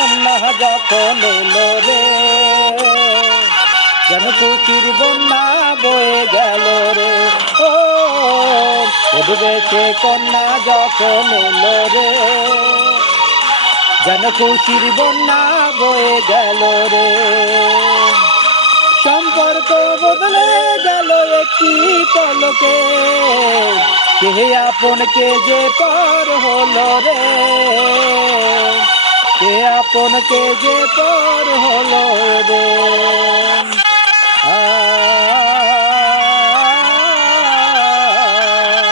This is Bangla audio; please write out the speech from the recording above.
কন্যা যখন এলো রে, যেন খুশির বন্যা বয়ে গেল রে। ও বধূবেশে কন্যা যখন এলো রে, যেন খুশির বন্যা বয়ে গেল রে। সম্পর্ক বদলে গেল একটি পলকে, কে আপন কে যে পর হলো রে, কে আপন কে যে পর হলো রে।